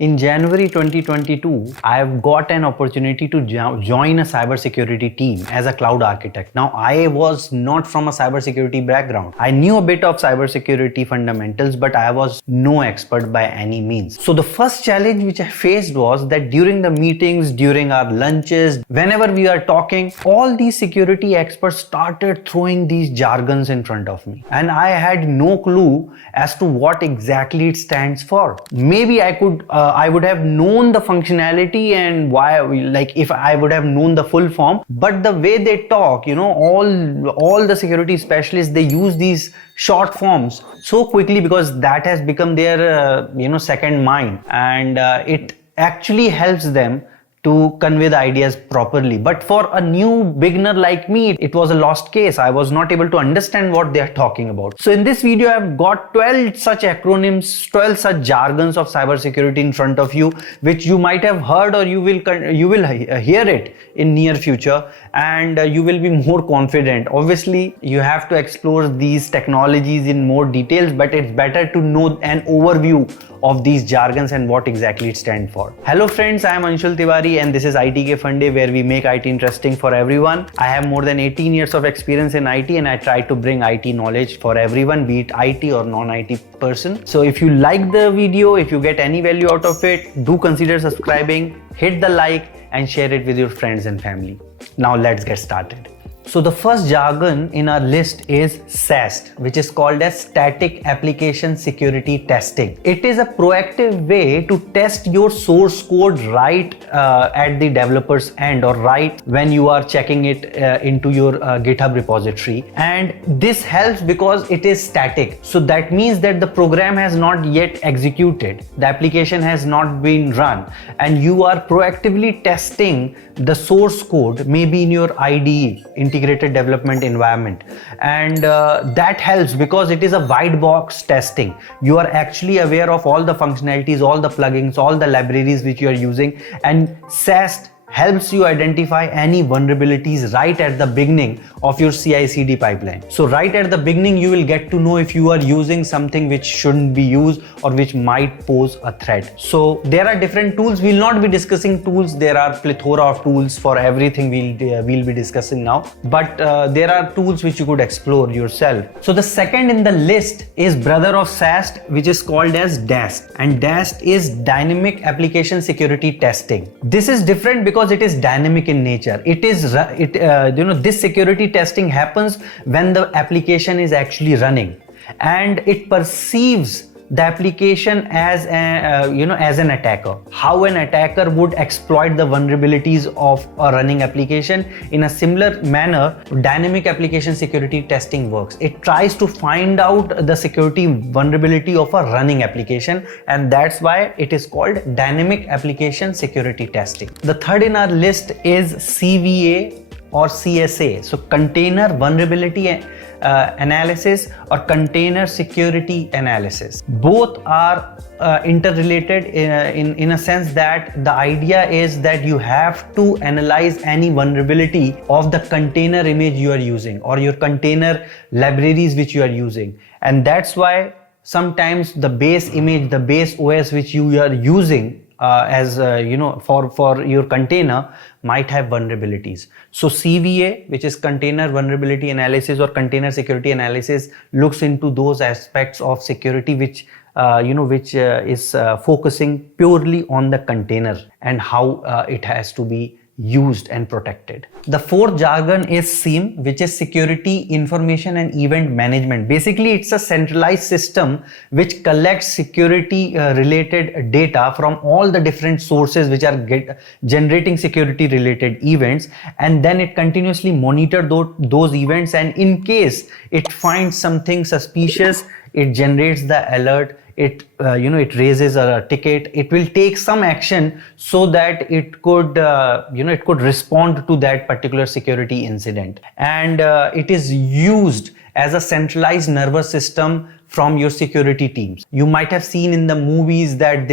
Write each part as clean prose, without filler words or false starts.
In January 2022, I have got an opportunity to join a cybersecurity team as a cloud architect. Now, I was not from a cybersecurity background. I knew a bit of cybersecurity fundamentals, but I was no expert by any means. So the first challenge which I faced was that during the meetings, during our lunches, whenever we are talking, all these security experts started throwing these jargons in front of me. And I had no clue as to what exactly it stands for. Maybe I would have known the functionality and why, like if I would have known the full form, but the way they talk, all the security specialists, they use these short forms so quickly because that has become their, second mind, and it actually helps them to convey the ideas properly. But for a new beginner like me, it was a lost case. I was not able to understand what they are talking about. So in this video, I've got 12 such acronyms, 12 such jargons of cybersecurity in front of you, which you might have heard or you will hear it in near future, and you will be more confident. Obviously, you have to explore these technologies in more details, but it's better to know an overview of these jargons and what exactly it stands for. Hello friends, I am Anshul Tiwari and this is ITK Fun Day, where we make IT interesting for everyone. I have more than 18 years of experience in IT and I try to bring IT knowledge for everyone, be it IT or non-IT person. So if you like the video, if you get any value out of it, do consider subscribing, hit the like and share it with your friends and family. Now let's get started. So the first jargon in our list is SAST, which is called as Static Application Security Testing. It is a proactive way to test your source code right at the developer's end, or right when you are checking it into your GitHub repository. And this helps because it is static. So that means that the program has not yet executed, the application has not been run, and you are proactively testing the source code, maybe in your IDE, integrated development environment, and that helps because it is a white box testing. You are actually aware of all the functionalities, all the plugins, all the libraries which you are using, and SAST helps you identify any vulnerabilities right at the beginning of your CI/CD pipeline. So right at the beginning, you will get to know if you are using something which shouldn't be used or which might pose a threat. So there are different tools. We'll not be discussing tools. There are plethora of tools for everything we'll be discussing now. But there are tools which you could explore yourself. So the second in the list is brother of SAST, which is called as DAST. And DAST is Dynamic Application Security Testing. This is different because it is dynamic in nature. This security testing happens when the application is actually running, and it perceives the application as an attacker. How an attacker would exploit the vulnerabilities of a running application. In a similar manner, dynamic application security testing works. It tries to find out the security vulnerability of a running application, and that's why it is called dynamic application security testing. The third in our list is CVA or CSA, so Container Vulnerability Analysis or Container Security Analysis. Both are interrelated in a sense that the idea is that you have to analyze any vulnerability of the container image you are using or your container libraries which you are using, and that's why sometimes the base image, the base OS which you are using for your container might have vulnerabilities. So CVA, which is Container Vulnerability Analysis or Container Security Analysis, looks into those aspects of security which is focusing purely on the container and how it has to be used and protected. The fourth jargon is SIEM, which is Security Information and Event Management. Basically, it's a centralized system which collects security related data from all the different sources which are generating security related events, and then it continuously monitors those events, and in case it finds something suspicious, it generates the alert. It raises a ticket. It will take some action so that it could respond to that particular security incident, and it is used as a centralized nervous system from your security teams. You might have seen in the movies that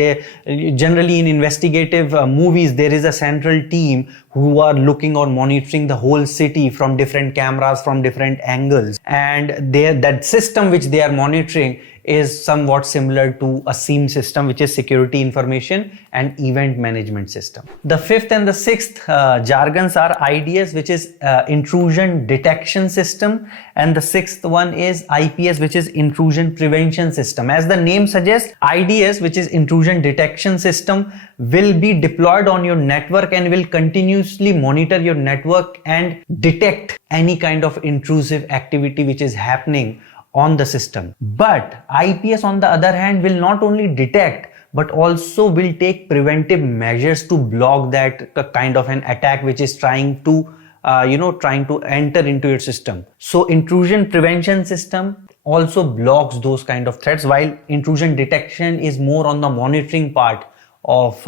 generally in investigative movies, there is a central team who are looking or monitoring the whole city from different cameras, from different angles. And that system which they are monitoring is somewhat similar to a SIEM system, which is Security Information and Event Management System. The fifth and the sixth jargons are IDS, which is Intrusion Detection System, and the sixth one is IPS, which is Intrusion Prevention System. As the name suggests, IDS, which is Intrusion Detection System, will be deployed on your network and will continuously monitor your network and detect any kind of intrusive activity which is happening on the system. But IPS, on the other hand, will not only detect but also will take preventive measures to block that kind of an attack which is trying to enter into your system. So intrusion prevention system also blocks those kind of threats, while intrusion detection is more on the monitoring part of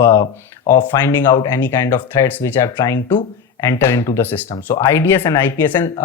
finding out any kind of threats which are trying to enter into the system. So IDS and IPS, and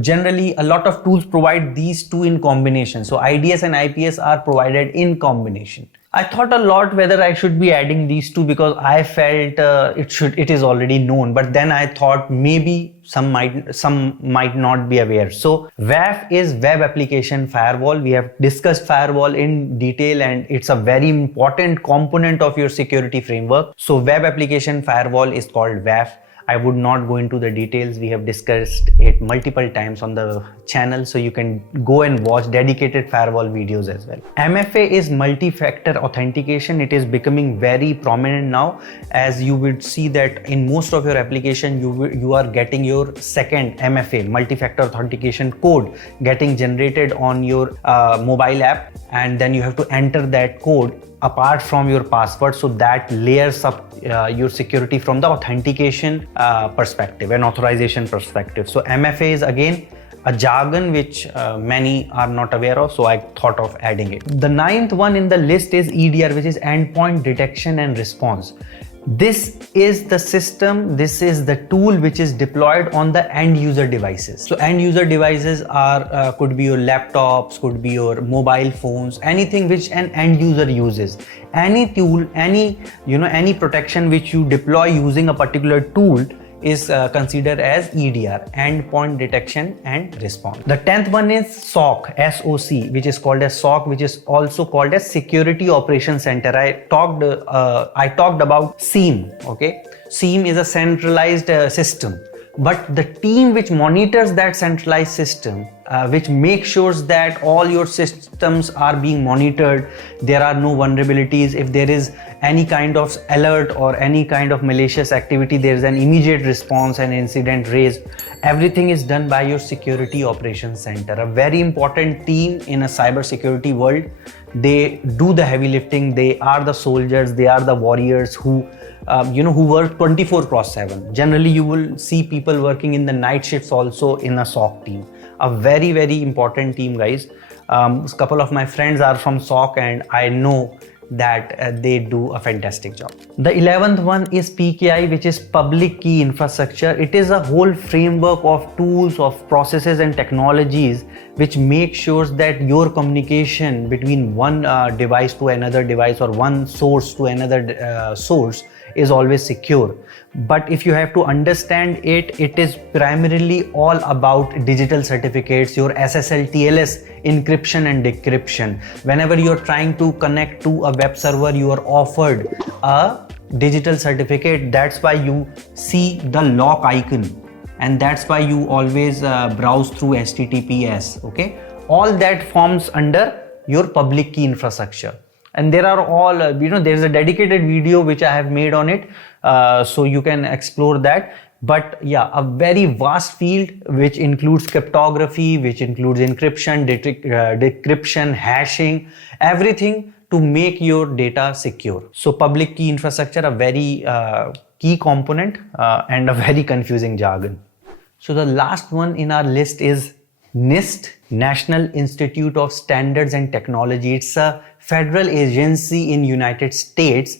generally a lot of tools provide these two in combination. So IDS and IPS are provided in combination. I thought a lot whether I should be adding these two because I felt it is already known, but then I thought maybe some might not be aware. So WAF is Web Application Firewall. We have discussed firewall in detail and it's a very important component of your security framework. So Web Application Firewall is called WAF. I would not go into the details. We have discussed it multiple times on the channel, so you can go and watch dedicated firewall videos as well. MFA is multi-factor authentication. It is becoming very prominent now, as you would see that in most of your application you are getting your second MFA, multi-factor authentication code, getting generated on your mobile app, and then you have to enter that code apart from your password, so that layers up your security from the authentication perspective and authorization perspective. So MFA is again a jargon which many are not aware of, so I thought of adding it. The ninth one in the list is EDR, which is Endpoint Detection and Response. This is the system, this is the tool which is deployed on the end user devices. So end user devices are could be your laptops, could be your mobile phones, anything which an end user uses. Any tool, any protection which you deploy using a particular tool is considered as EDR, Endpoint Detection and Response. The 10th one is SOC, SOC, which is called as SOC, which is also called as Security Operations Center. I talked about SIEM. Okay, SIEM is a centralized system, but the team which monitors that centralized system, which makes sure that all your systems are being monitored, there are no vulnerabilities. If there is any kind of alert or any kind of malicious activity, there is an immediate response and incident raised. Everything is done by your Security Operations Center, a very important team in a cybersecurity world. They do the heavy lifting. They are the soldiers, they are the warriors who work 24/7. Generally, you will see people working in the night shifts also in a SOC team. A very, very important team, guys. A couple of my friends are from SOC and I know that they do a fantastic job. The 11th one is PKI, which is Public Key Infrastructure. It is a whole framework of tools, of processes and technologies which make sure that your communication between one device to another device or one source to another source is always secure. But if you have to understand it, it is primarily all about digital certificates, your SSL, TLS encryption and decryption. Whenever you're trying to connect to a web server, you are offered a digital certificate. That's why you see the lock icon, and that's why you always browse through HTTPS. Okay, all that forms under your public key infrastructure. And there are all, there's a dedicated video which I have made on it, so you can explore that. But yeah, a very vast field which includes cryptography, which includes encryption, decryption, hashing, everything to make your data secure. So public key infrastructure, a very key component and a very confusing jargon. So the last one in our list is NIST, National Institute of Standards and Technology. It's a federal agency in United States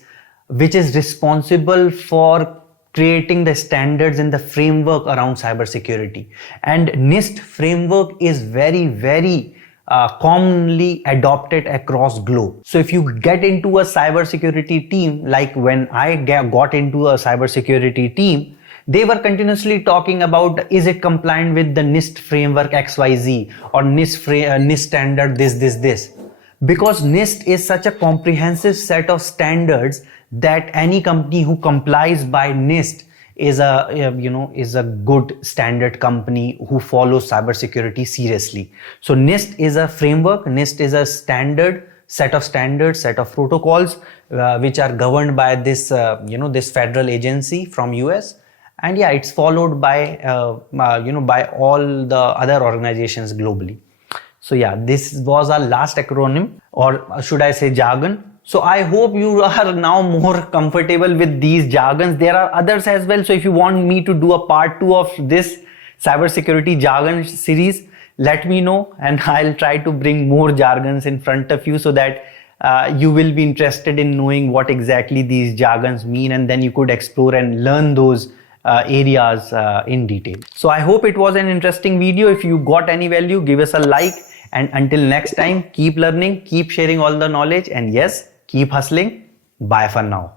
which is responsible for creating the standards and the framework around cybersecurity. And NIST framework is very, very commonly adopted across globe. So if you get into a cybersecurity team, like when I got into a cybersecurity team, they were continuously talking about, is it compliant with the NIST framework XYZ or NIST standard this. because NIST is such a comprehensive set of standards that any company who complies by NIST is a good standard company who follows cybersecurity seriously. So NIST is a framework. NIST is a set of protocols which are governed by this this federal agency from US, and yeah, it's followed by by all the other organizations globally. So yeah, this was our last acronym, or should I say jargon. So I hope you are now more comfortable with these jargons. There are others as well. So if you want me to do a part 2 of this cybersecurity jargon series, let me know, and I'll try to bring more jargons in front of you so that you will be interested in knowing what exactly these jargons mean, and then you could explore and learn those areas in detail. So I hope it was an interesting video. If you got any value, give us a like, and until next time, keep learning, keep sharing all the knowledge, and yes, keep hustling. Bye for now.